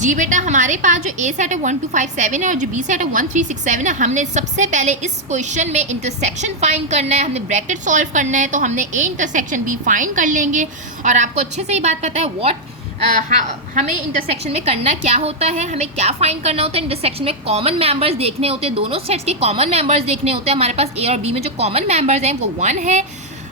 जी बेटा, हमारे पास जो ए सेट है 1 2 5 7 है और जो बी सेट है 1 3 6 7 है। हमने सबसे पहले इस क्वेश्चन में इंटरसेक्शन फाइंड करना है, हमने ब्रैकेट सॉल्व करना है। तो हमने ए इंटरसेक्शन बी फाइंड कर लेंगे। और आपको अच्छे से ही बात पता है हमें इंटरसेक्शन में करना क्या होता है, हमें क्या फाइंड करना होता है। इंटरसेक्शन में कॉमन मेंबर्स देखने होते हैं, दोनों सेट्स के कॉमन मेंबर्स देखने होते हैं। हमारे पास ए और बी में जो कॉमन मेंबर्स हैं वो 1 है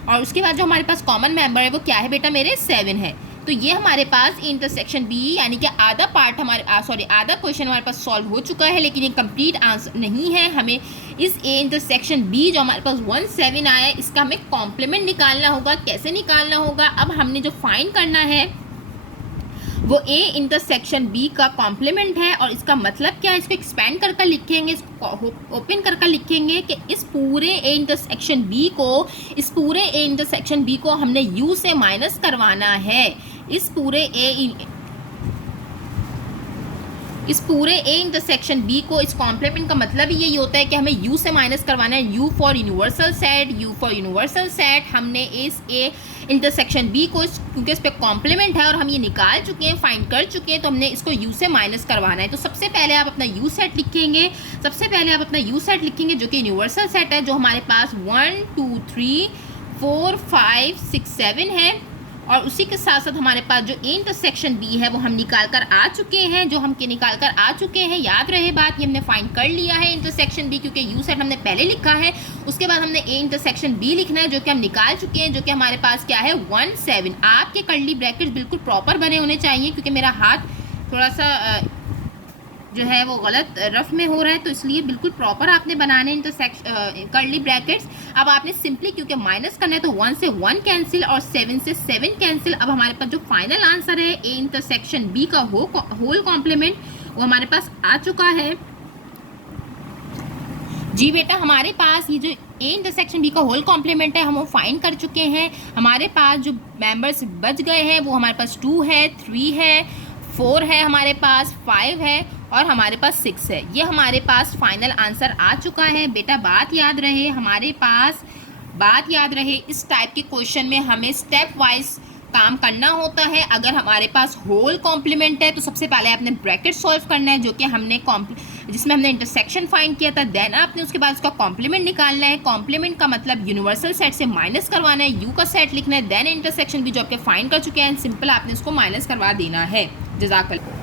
और उसके बाद जो हमारे पास कॉमन मेंबर है वो क्या है बेटा मेरे 7 है। तो ये हमारे पास इंटरसेक्शन बी यानी कि आधा पार्ट आधा क्वेश्चन हमारे पास सॉल्व हो चुका है, लेकिन ये कंप्लीट आंसर नहीं है। हमें इस ए इंटरसेक्शन बी जो हमारे पास 1 7 आया है इसका हमें कॉम्प्लीमेंट निकालना होगा। कैसे निकालना होगा, अब हमने जो फाइंड करना है वो ए इंटरसेक्शन बी का कॉम्प्लीमेंट है। और इसका मतलब क्या है, इसको एक्सपेंड कर लिखेंगे, इसको ओपन कर लिखेंगे कि इस पूरे ए इंटरसेक्शन बी को हमने यू से माइनस करवाना है। इस पूरे ए इंटरसेक्शन बी को, इस कॉम्प्लीमेंट का मतलब यही होता है कि हमें यू से माइनस करवाना है। You for universal set. हमने इस ए इंटरसेक्शन बी को क्योंकि इस पे कॉम्प्लीमेंट है और हम ये निकाल चुके हैं, फाइंड कर चुके हैं, तो हमने इसको यू से माइनस करवाना है। तो सबसे पहले आप अपना यू सेट लिखेंगे। जो कि यूनिवर्सल सेट है, जो हमारे पास 1 2 3 4 5 6 7 है। और उसी के साथ साथ हमारे पास जो ए इंटरसेक्शन बी है वो हम निकाल कर आ चुके हैं। याद रहे बात, ये हमने फाइंड कर लिया है इंटरसेक्शन बी, क्योंकि यू सेट हमने पहले लिखा है। उसके बाद हमने ए इंटरसेक्शन बी लिखना है, जो कि हम निकाल चुके हैं, जो कि हमारे पास क्या है 1 7। आपके कर्ली ब्रैकेट्स बिल्कुल प्रॉपर बने होने चाहिए, क्योंकि मेरा हाथ थोड़ा सा जो है वो गलत रफ में हो रहा है, तो इसलिए बिल्कुल प्रॉपर आपने बनाने कर्ली ब्रैकेट्स। अब आपने सिंपली क्योंकि माइनस करना है तो 1 से 1 कैंसिल और 7 से 7 कैंसिल। अब हमारे पास जो फाइनल आंसर है ए इंटरसेक्शन बी का होल कॉम्प्लीमेंट वो हमारे पास आ चुका है। जी बेटा, हमारे पास ये जो ए इंटरसेक्शन बी का होल कॉम्प्लीमेंट है हम वो फाइंड कर चुके हैं। हमारे पास जो मेंबर्स बच गए हैं वो हमारे पास 2 है, 3 है, 4 है, हमारे पास 5 है और हमारे पास 6 है। ये हमारे पास फाइनल आंसर आ चुका है। बेटा बात याद रहे इस टाइप के क्वेश्चन में हमें स्टेप वाइज काम करना होता है। अगर हमारे पास होल कॉम्प्लीमेंट है तो सबसे पहले आपने ब्रैकेट सॉल्व करना है, जो कि जिसमें हमने इंटरसेक्शन फाइंड किया था। देन आपने उसके बाद उसका कॉम्प्लीमेंट निकालना है। कॉम्प्लीमेंट का मतलब यूनिवर्सल सेट से माइनस करवाना है, यू का सेट लिखना है। देन इंटरसेक्शन भी जो आपके फाइंड कर चुके हैं, सिंपल आपने उसको माइनस करवा देना है। जज़ाकल्लाह।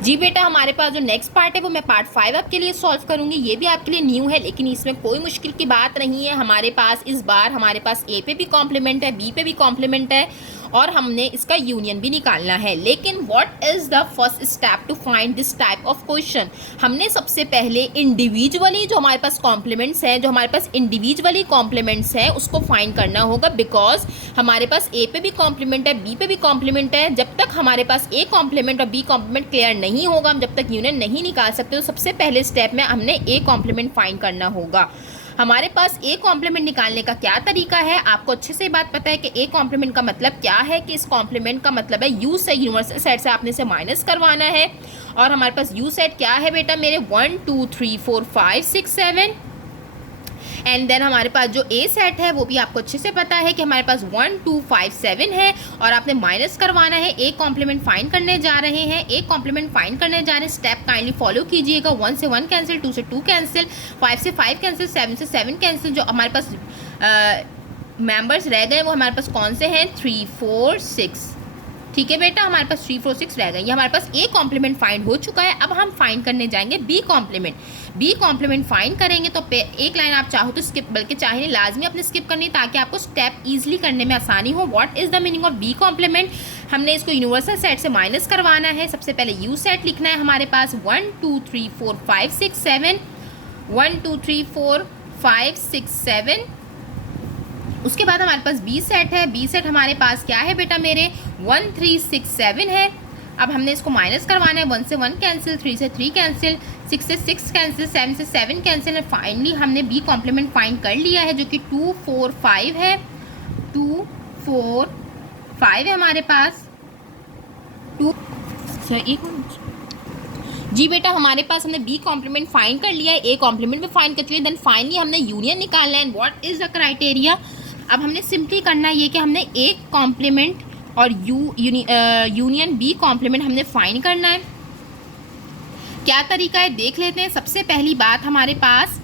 जी बेटा, हमारे पास जो नेक्स्ट पार्ट है वो मैं पार्ट 5 आपके लिए सॉल्व करूंगी। ये भी आपके लिए न्यू है, लेकिन इसमें कोई मुश्किल की बात नहीं है। इस बार हमारे पास ए पे भी कॉम्प्लीमेंट है, बी पे भी कॉम्प्लीमेंट है और हमने इसका यूनियन भी निकालना है। लेकिन what is the first step to find this type of question. हमने सबसे पहले इंडिविजुअली जो हमारे पास कॉम्प्लीमेंट्स है उसको फाइंड करना होगा, बिकॉज हमारे पास ए पे भी कॉम्प्लीमेंट है, बी पे भी कॉम्प्लीमेंट है। जब तक हमारे पास ए कॉम्प्लीमेंट और बी कॉम्प्लीमेंट क्लियर नहीं होगा, हम जब तक यूनियन नहीं निकाल सकते। तो सबसे पहले स्टेप में हमने ए कॉम्प्लीमेंट फाइंड करना होगा। हमारे पास ए कॉम्प्लीमेंट निकालने का क्या तरीका है, आपको अच्छे से बात पता है कि ए कॉम्प्लीमेंट का मतलब क्या है। कि इस कॉम्प्लीमेंट का मतलब है यू से, यूनिवर्सल सेट से आपने इसे माइनस करवाना है। और हमारे पास यू सेट क्या है बेटा मेरे 1 2 3 4 5 6 7। एंड देन हमारे पास जो ए सेट है वो भी आपको अच्छे से पता है कि हमारे पास 1 2 5 7 है और आपने माइनस करवाना है। ए कॉम्प्लीमेंट फाइंड करने जा रहे हैं। स्टेप काइंडली फॉलो कीजिएगा। 1 से 1 कैंसिल, 2 से 2 कैंसिल, 5 से 5 कैंसिल, 7 से 7 कैंसिल। जो हमारे पास मेंबर्स रह गए वो हमारे पास कौन से हैं, 3 4 6। ठीक है बेटा, हमारे पास 3 4 6 रह गए। ये हमारे पास ए कॉम्प्लीमेंट फाइंड हो चुका है। अब हम फाइंड करने जाएंगे बी कॉम्प्लीमेंट फाइंड करेंगे तो एक लाइन आप चाहो तो स्किप, बल्कि चाहे नहीं लाजमी अपने स्किप करनी, ताकि आपको स्टेप इजीली करने में आसानी हो। What is the meaning of B complement. हमने इसको यूनिवर्सल सेट से माइनस करवाना है। सबसे पहले यू सेट लिखना है हमारे पास 1 2 3 4 5 6 7, 1 2 3 4 5 6 7। उसके बाद हमारे पास बी सेट है। बी सेट हमारे पास क्या है बेटा मेरे 1 3 6 7 है। अब हमने इसको माइनस करवाना है। 1 से 1 कैंसिल, 3 से 3 कैंसिल, 6 से 6 कैंसिल, 7 से 7 कैंसिल। फाइनली हमने बी कॉम्प्लीमेंट फाइंड कर लिया है, जो कि 2 4 5 है। 2 4 5 है हमारे पास। जी बेटा, हमारे पास हमने बी कॉम्प्लीमेंट फाइंड कर लिया है, ए कॉम्प्लीमेंट भी फाइंड कर लिया। देन फाइनली हमने यूनियन निकालना है। What is the criteria. अब हमने सिंपली करना है ये कि हमने ए कॉम्प्लीमेंट और यूनियन बी कॉम्प्लीमेंट हमने फाइंड करना है। क्या तरीका है देख लेते हैं। सबसे पहली बात हमारे पास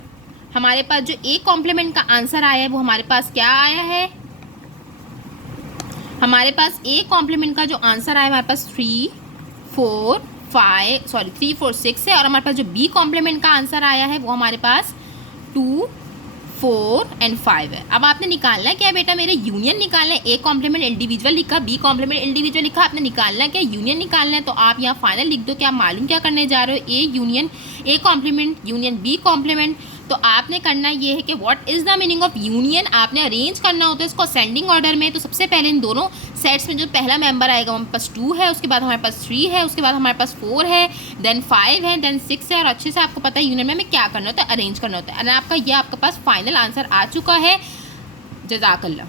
जो ए कॉम्प्लीमेंट का आंसर आया है वो हमारे पास क्या आया है, हमारे पास ए कॉम्प्लीमेंट का जो आंसर आया हमारे पास 3 4 6 है, और हमारे पास जो बी कॉम्प्लीमेंट का आंसर आया है वो हमारे पास 2 4 एंड 5 है। अब आपने निकालना है क्या बेटा, मेरे यूनियन निकालना है। ए कॉम्प्लीमेंट इंडिविजुअल लिखा, बी कॉम्प्लीमेंट इंडिविजुअल लिखा, आपने निकालना है क्या, यूनियन निकालना है। तो आप यहाँ फाइनल लिख दो कि आप मालूम क्या करने जा रहे हो, A union A complement union B complement. तो आपने करना ये है कि what is the meaning of union, आपने अरेंज करना होता है इसको असेंडिंग ऑर्डर में। तो सबसे पहले इन दोनों सेट्स में जो पहला मेंबर आएगा हमारे पास 2 है, उसके बाद हमारे पास 3 है, उसके बाद हमारे पास 4 है, देन 5 है, देन 6 है। और अच्छे से आपको पता है यूनियन में हमें क्या करना होता है, अरेंज करना होता है। और आपका ये आपके पास फाइनल आंसर आ चुका है। जज़ाकल्लाह।